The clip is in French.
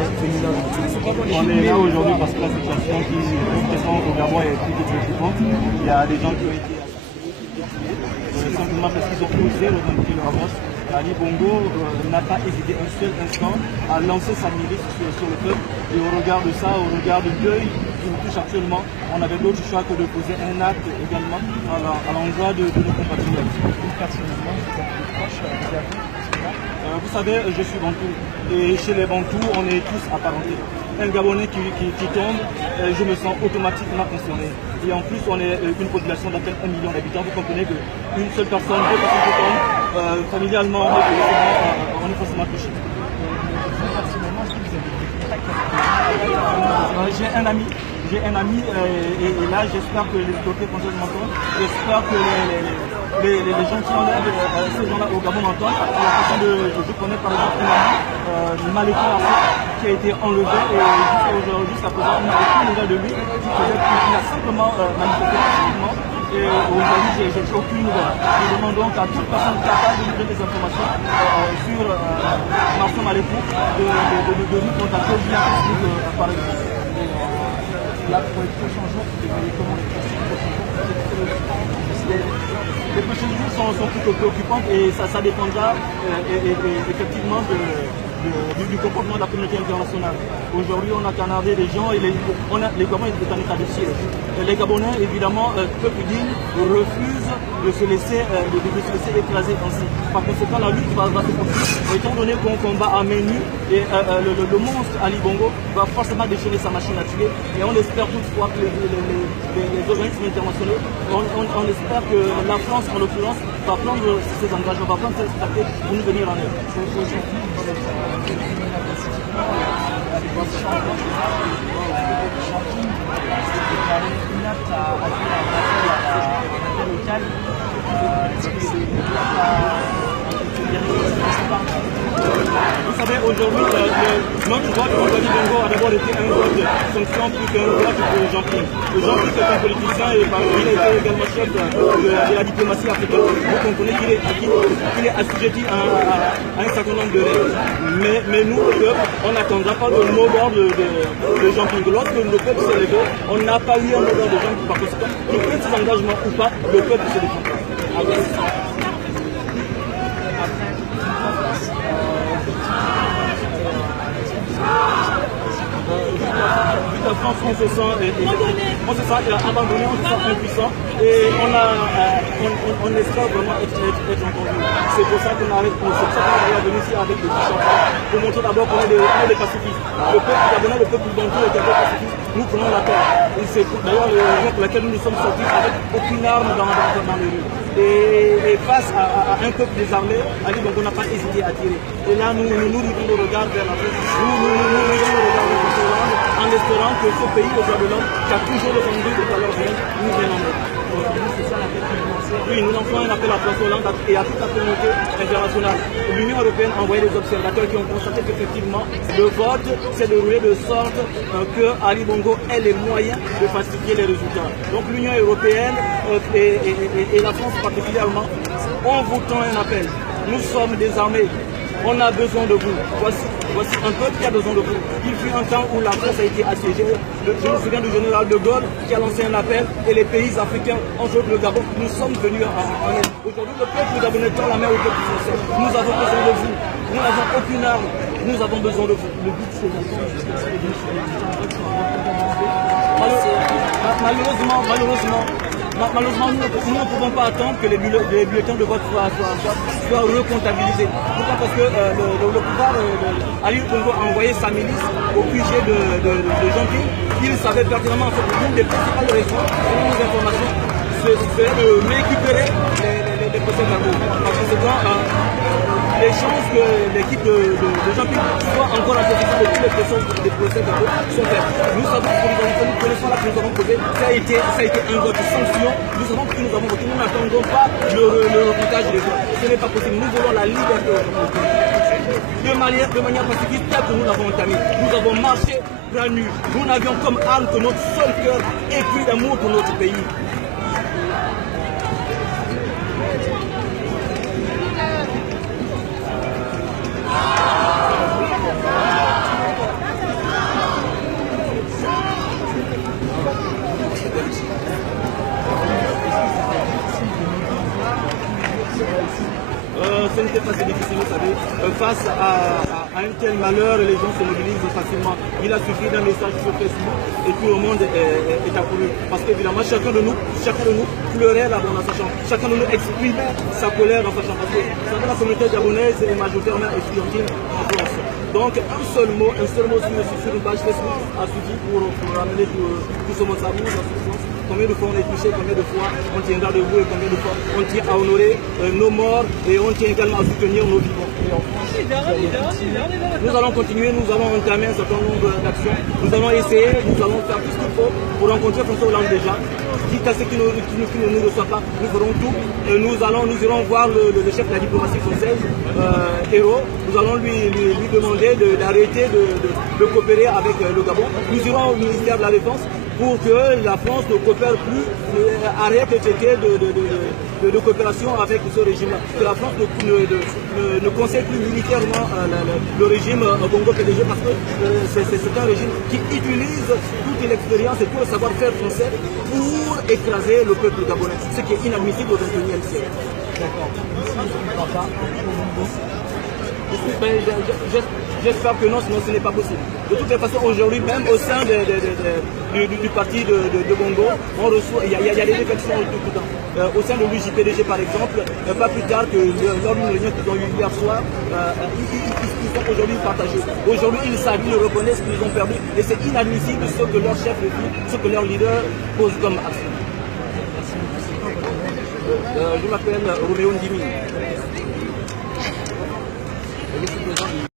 On est là aujourd'hui parce que la situation qui est présente au Gabon est plus que préoccupante. Il y a des gens qui ont été assassinés, simplement parce qu'ils ont osé revendiquer leur avance. Ali Bongo n'a pas hésité un seul instant à lancer sa milice sur le peuple. Et au regard de ça, au regard du deuil qui nous touche actuellement, on avait d'autres choix que de poser un acte également à l'endroit de nos compatriotes. Personnellement, vous êtes plus proche vous savez, je suis Bantou. Et chez les Bantous, on est tous apparentés. Un Gabonais qui tombe, je me sens automatiquement concerné. Et en plus, on est une population d'à peine 1 million d'habitants. Vous comprenez qu'une seule personne, deux personnes qui tombent, familialement, on est forcément touché. personnellement, est-ce que vous avez des contacts? J'ai un ami et là, j'espère que les autorités françaises m'entendent. J'espère que les gens qui enlèvent ces gens-là au Gabon m'entendent. Je connais par exemple une amie, Maléka, qui a été enlevé et jusqu'à présent, on n'a aucune nouvelle de lui. Il a simplement manifesté pacifiquement. Et aujourd'hui, j'ai aucune nouvelle. Je demande donc à toute personne capable de nous donner des informations sur Marceau Malékou de nous contacter via Facebook par exemple. Là, pour les prochains jours, vous devez comment les prochains jours sont plutôt préoccupantes et ça dépendra effectivement du comportement de la communauté internationale. Aujourd'hui, on a canardé des gens et les Gabonais sont en état de siège. Les Gabonais, évidemment, peuple digne, refusent de se laisser écraser ainsi. Par conséquent, la lutte va se poursuivre. Étant donné qu'on combat à main nue, et le monstre Ali Bongo va forcément déchaîner sa machine à tuer. Et on espère toutefois que les organismes internationaux, on espère que la France, en l'occurrence, va prendre ses engagements, va prendre ses stratégies pour nous venir en aide. Vous savez, aujourd'hui, notre vote contre Ali Bongo a d'abord été un vote de sanction plus qu'un vote pour Jean-Pierre. Jean-Pierre est un politicien et il a été également chef de la diplomatie africaine. Donc on connaît qu'il est assujetti à un certain nombre de règles. Mais nous, le peuple, on n'attendra pas le mot d'ordre de Jean-Pierre. Lorsque le peuple s'est levé, on n'a pas eu un mot d'ordre de Jean-Pierre. Par conséquent, qu'il prenne ses engagements ou pas, le peuple se défendra. La France, on se sent abandonné, on se sent impuissant et on espère vraiment être entendu. C'est pour ça qu'on arrive, venu ici avec des t-shirts pour montrer d'abord qu'on est des pacifistes. Le peuple gabonais, le peuple bantou est un peu pacifiste. Nous prenons la terre. C'est d'ailleurs la raison pour laquelle nous nous sommes sortis avec aucune arme dans les rues. Et face à un peuple désarmé, Ali Bongo n'a pas hésité à tirer. Et là, nous rivons le regard vers la France. Nous rivons le regard vers François Hollande en espérant que ce pays, le droit de l'homme, qui a toujours défendu les valeurs humaines, nous vienne en aide. Oui, nous lançons un appel à François Hollande et à toute la communauté internationale. L'Union européenne a envoyé des observateurs qui ont constaté qu'effectivement, le vote s'est déroulé de sorte que Ali Bongo ait les moyens de falsifier les résultats. Donc l'Union européenne et la France particulièrement ont vous tend un appel. Nous sommes désarmés. On a besoin de vous. Voici un peuple qui a besoin de vous. Il fut un temps où la France a été assiégée. Je me souviens du général de Gaulle qui a lancé un appel et les pays africains, entre autres le Gabon, nous sommes venus en aide. Aujourd'hui, le peuple gabonais tend la main au peuple français. Nous avons besoin de vous. Nous n'avons aucune arme. Nous avons besoin de vous. Le but, c'est malheureusement, nous ne pouvons pas attendre que les bulletins de vote soient recomptabilisés. Pourquoi? Parce que le pouvoir, Ali Bongo a envoyé sa milice au QG de Jean-Pierre. Il savait pertinemment, en fait, l'une des principales raisons, selon nos informations, serait de récupérer les procès-verbaux. Par conséquent, les chances que l'équipe de Jean-Pierre soit encore en possession de tous les procès-verbaux sont faites. Nous savons que nous connaissons la que nous avons posée. Ça a été un vote de sanction. Nous savons que nous avons voté. Nous n'attendons pas le recomptage des voix. Ce n'est pas possible. Nous voulons la liberté de manière pacifiste, telle que nous l'avons entamée. Nous avons marché bras nus. Nous n'avions comme arme que notre seul cœur écrit d'amour pour notre pays. face à un tel malheur, les gens se mobilisent facilement. Il a suffi d'un message sur Facebook et tout le monde est accouru. Parce qu'évidemment, chacun de nous pleurait là dans sa chambre. Chacun de nous exprimait sa colère dans sa chambre. Parce que la communauté gabonaise est majoritairement estudiantine en France. Donc un seul mot sur une page Facebook a suffi pour ramener tout ce monde. Ça bouge dans ce sens. Combien de fois on est touché, combien de fois on tiendra debout et combien de fois on tient à honorer nos morts et on tient également à soutenir nos vivants. Nous allons continuer, nous allons entamer un certain nombre d'actions. Nous allons essayer, nous allons faire tout ce qu'il faut pour rencontrer François Hollande déjà. Quitte à ce qui ne nous reçoit pas, nous ferons tout. Nous irons voir le chef de la diplomatie française, Hérault. Nous allons lui demander d'arrêter de coopérer avec le Gabon. Nous irons au ministère de la Défense pour que la France ne coopère plus, arrête de checker de coopération avec ce régime-là. Que la France ne conseille plus militairement le régime Bongo-PDG parce que c'est un régime qui utilise toute l'expérience et tout le savoir-faire français pour écraser le peuple gabonais, ce qui est inadmissible au XXIe siècle. D'accord. Ici, on ne parle pas au Bongo. J'espère que non, sinon ce n'est pas possible. De toutes les façons, aujourd'hui, même au sein du parti de Bongo, on reçoit, il y a des défections tout le temps. Au sein de l'UJPDG, par exemple, pas plus tard que lors d'une réunion qu'ils ont eu hier soir, ils sont aujourd'hui partagés. Aujourd'hui, ils savent, ils reconnaissent qu'ils ont perdu et c'est inadmissible ce que leur chef dit, ce que leur leader pose comme action. Je m'appelle Roméo Ndimi.